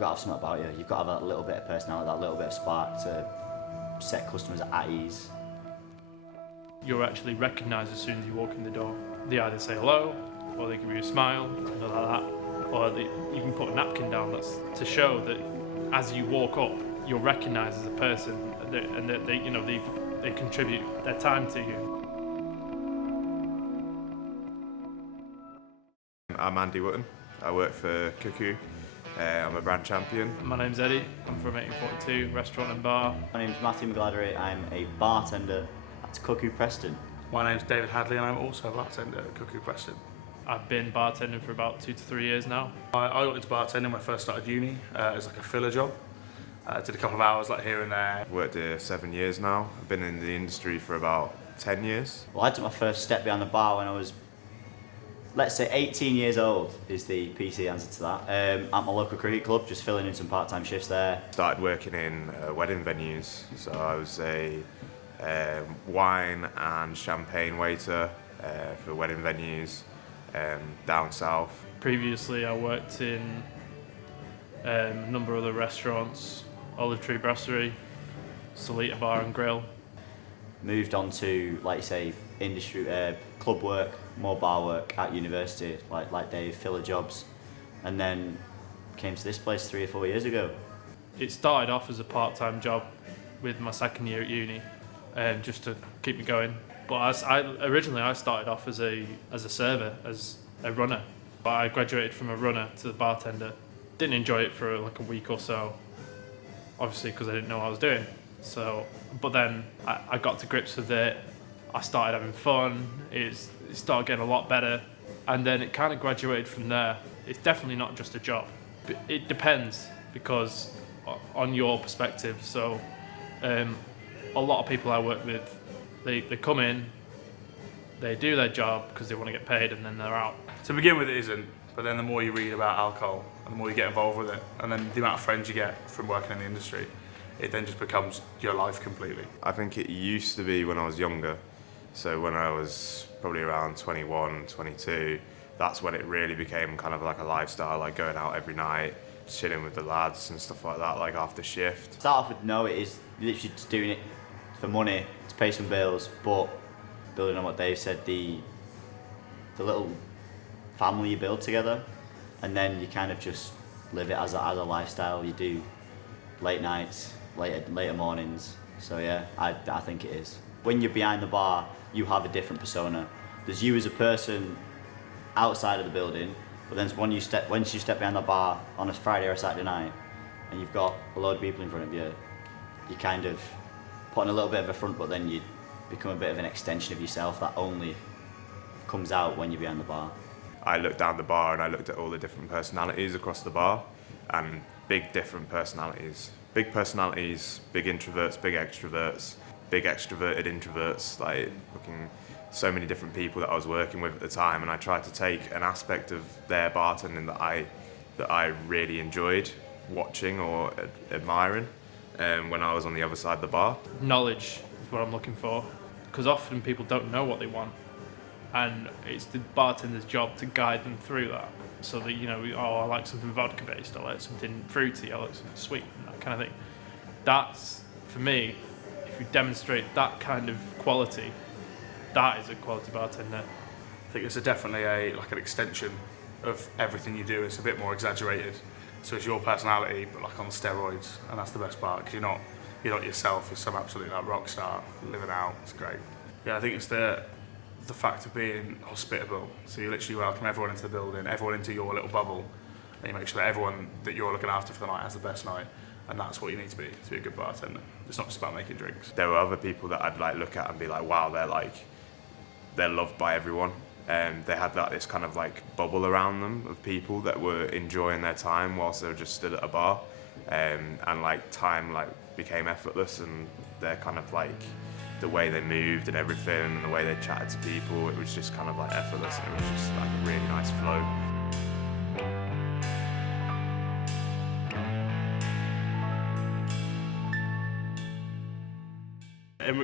got to have something about you. You've got to have a little bit of personality, that little bit of spark to set customers at ease. You're actually recognised as soon as you walk in the door. They either say hello, or they give you a smile, something like that, or you can put a napkin down that's to show that as you walk up, you're recognised as a person, and that they contribute their time to you. I'm Andy Wotton. I work for Cuckoo. I'm a brand champion. My name's Eddie. I'm from 1842 Restaurant and Bar. My name's Matthew McGladdery. I'm a bartender at Cuckoo Preston. My name's David Hadley and I'm also a bartender at Cuckoo Preston. I've been bartending for about 2 to 3 years now. I got into bartending when I first started uni as like a filler job. Did a couple of hours like here and there. I've worked here 7 years now. I've been in the industry for about 10 years. Well, I took my first step behind the bar when I was, let's say, 18 years old is the PC answer to that. At my local cricket club, just filling in some part-time shifts there. Started working in wedding venues, so I was a wine and champagne waiter for wedding venues down south. Previously, I worked in a number of other restaurants, Olive Tree Brasserie, Solita Bar and Grill. Moved on to, like you say, industry, club work, more bar work at university, like Dave, filler jobs, and then came to this place 3 or 4 years ago. It started off as a part-time job with my second year at uni, just to keep me going. But originally I started off as a server, as a runner. But I graduated from a runner to the bartender. Didn't enjoy it for like a week or so, obviously because I didn't know what I was doing. But then I got to grips with it. I started having fun. It started getting a lot better, and then it kind of graduated from there. It's definitely not just a job. It depends because on your perspective. So a lot of people I work with, they come in, they do their job because they want to get paid, and then they're out. To begin with, it isn't, but then the more you read about alcohol and the more you get involved with it, and then the amount of friends you get from working in the industry, it then just becomes your life completely. I think it used to be when I was younger, so when I was probably around 21, 22, that's when it really became kind of like a lifestyle, like going out every night, chilling with the lads and stuff like that, like after shift. Start off with no, it is literally just doing it for money, to pay some bills, but building on what Dave said, the little family you build together, and then you kind of just live it as a lifestyle. You do late nights, later mornings. So yeah, I think it is. When you're behind the bar, you have a different persona. There's you as a person outside of the building, but then once you step behind the bar on a Friday or a Saturday night, and you've got a load of people in front of you, you kind of put on a little bit of a front, but then you become a bit of an extension of yourself that only comes out when you're behind the bar. I looked down the bar and I looked at all the different personalities across the bar, and big different personalities. Big personalities, big introverts, big extroverts, big extroverted introverts, like fucking so many different people that I was working with at the time, and I tried to take an aspect of their bartending that I really enjoyed watching or admiring when I was on the other side of the bar. Knowledge is what I'm looking for, because often people don't know what they want, and it's the bartender's job to guide them through that, so that, I like something vodka based, I like something fruity, I like something sweet, and that kind of thing. That's, for me, if you demonstrate that kind of quality, that is a quality bartender. I think it's definitely like an extension of everything you do. It's a bit more exaggerated, so it's your personality but like on steroids, and that's the best part, because you're not yourself. You're some absolute like rock star living out. It's great. Yeah, I think it's the fact of being hospitable. So you literally welcome everyone into the building, everyone into your little bubble, and you make sure that everyone that you're looking after for the night has the best night. And that's what you need to be a good bartender. It's not just about making drinks. There were other people that I'd like look at and be like, wow, they're loved by everyone. They had this kind of like bubble around them of people that were enjoying their time whilst they were just stood at a bar, and like time like became effortless, and they're kind of like the way they moved and everything, and the way they chatted to people, it was just kind of like effortless, and it was just like a really nice flow.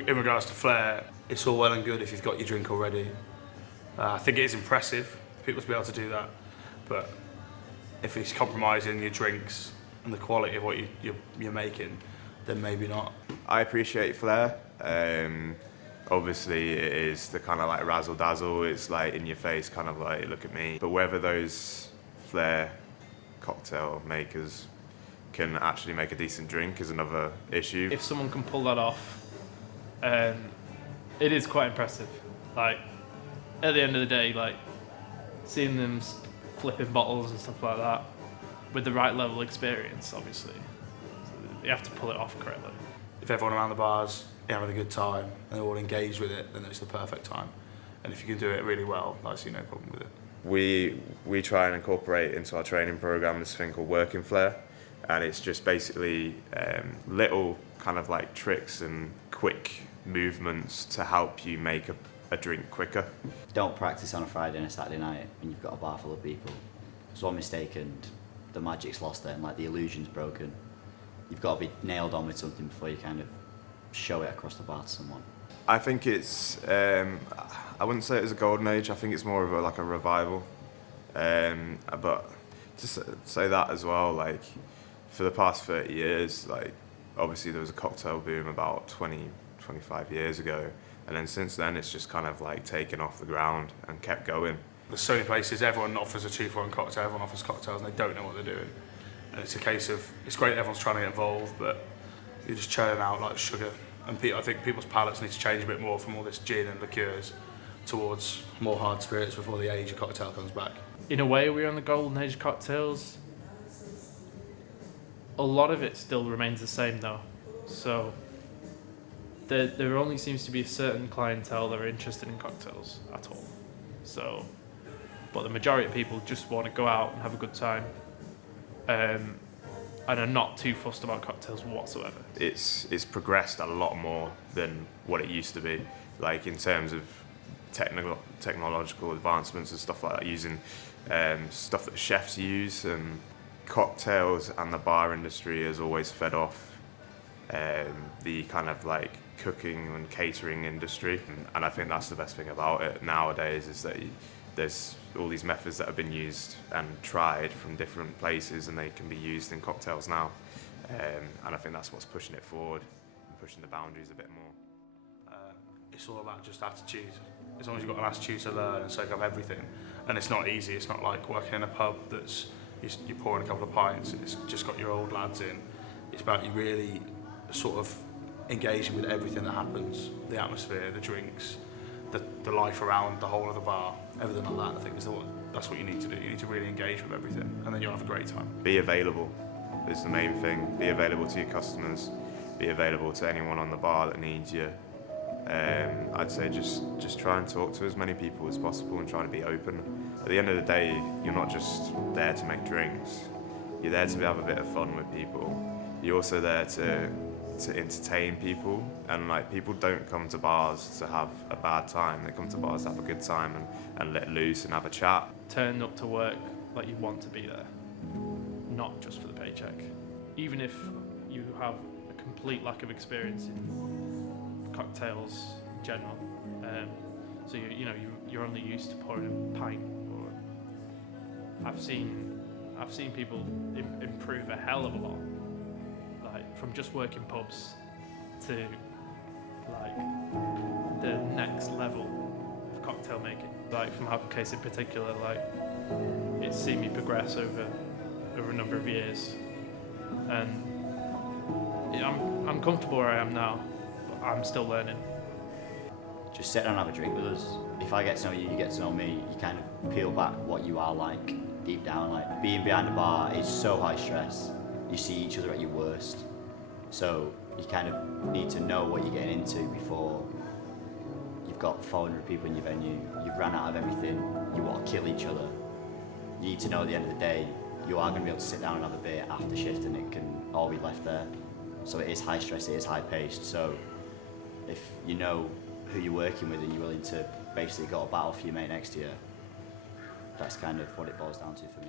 In regards to flair, it's all well and good if you've got your drink already. I think it is impressive for people to be able to do that, but if it's compromising your drinks and the quality of what you're making, then maybe not. I appreciate flair. Obviously, it is the kind of like razzle dazzle. It's like in your face, kind of like look at me. But whether those flair cocktail makers can actually make a decent drink is another issue. If someone can pull that off, it is quite impressive. Like at the end of the day, like seeing them flipping bottles and stuff like that with the right level of experience, obviously, you have to pull it off correctly. If everyone around the bar's having a good time and they're all engaged with it, then it's the perfect time. And if you can do it really well, I see no problem with it. We try and incorporate into our training program this thing called working flair, and it's just basically little kind of like tricks and quick movements to help you make a drink quicker. Don't practice on a Friday and a Saturday night when you've got a bar full of people. It's one mistake and the magic's lost there, and like the illusion's broken. You've got to be nailed on with something before you kind of show it across the bar to someone. I think it's, I wouldn't say it's a golden age, I think it's more of like a revival. But to say that as well, like for the past 30 years, like obviously there was a cocktail boom about 25 years ago, and then since then it's just kind of like taken off the ground and kept going. There's so many places, everyone offers a 2-for-1 cocktail, everyone offers cocktails and they don't know what they're doing. And it's a case of, it's great that everyone's trying to get involved, but you're just churning out like sugar. And I think people's palates need to change a bit more from all this gin and liqueurs towards more hard spirits before the age of cocktail comes back. In a way, we're on the golden age of cocktails. A lot of it still remains the same though. So there only seems to be a certain clientele that are interested in cocktails at all. So, but the majority of people just want to go out and have a good time, and are not too fussed about cocktails whatsoever. It's progressed a lot more than what it used to be, like in terms of technological advancements and stuff like that, using stuff that chefs use, and cocktails and the bar industry has always fed off the kind of like cooking and catering industry, and I think that's the best thing about it nowadays, is that there's all these methods that have been used and tried from different places, and they can be used in cocktails now, and I think that's what's pushing it forward and pushing the boundaries a bit more. It's all about just attitude. As long as you've got an attitude to learn and soak up everything, and it's not easy. It's not like working in a pub that's you're pouring a couple of pints and it's just got your old lads in. It's about you really sort of engaging with everything that happens, the atmosphere, the drinks, the life around the whole of the bar, everything like that. I think that's what you need to do. You need to really engage with everything, and then you'll have a great time. Be available is the main thing. Be available to your customers. Be available to anyone on the bar that needs you. I'd say just try and talk to as many people as possible and try to be open. At the end of the day, you're not just there to make drinks. You're there to have a bit of fun with people. You're also there to entertain people, and like people don't come to bars to have a bad time. They come to bars to have a good time and let loose and have a chat. Turn up to work like you want to be there, not just for the paycheck. Even if you have a complete lack of experience in cocktails in general, so you're only used to pouring a pint, or I've seen people improve a hell of a lot. From just working pubs to like the next level of cocktail making. Like from Happy Case in particular, like it's seen me progress over a number of years, and I'm comfortable where I am now, but I'm still learning. Just sit down and have a drink with us. If I get to know you, you get to know me. You kind of peel back what you are like deep down. Like being behind a bar is so high stress. You see each other at your worst. So you kind of need to know what you're getting into before you've got 400 people in your venue, you've ran out of everything, you want to kill each other. You need to know at the end of the day, you are going to be able to sit down and have a beer after shift, and it can all be left there. So it is high stress, it is high paced. So if you know who you're working with and you're willing to basically go to battle for your mate next to you, that's kind of what it boils down to for me.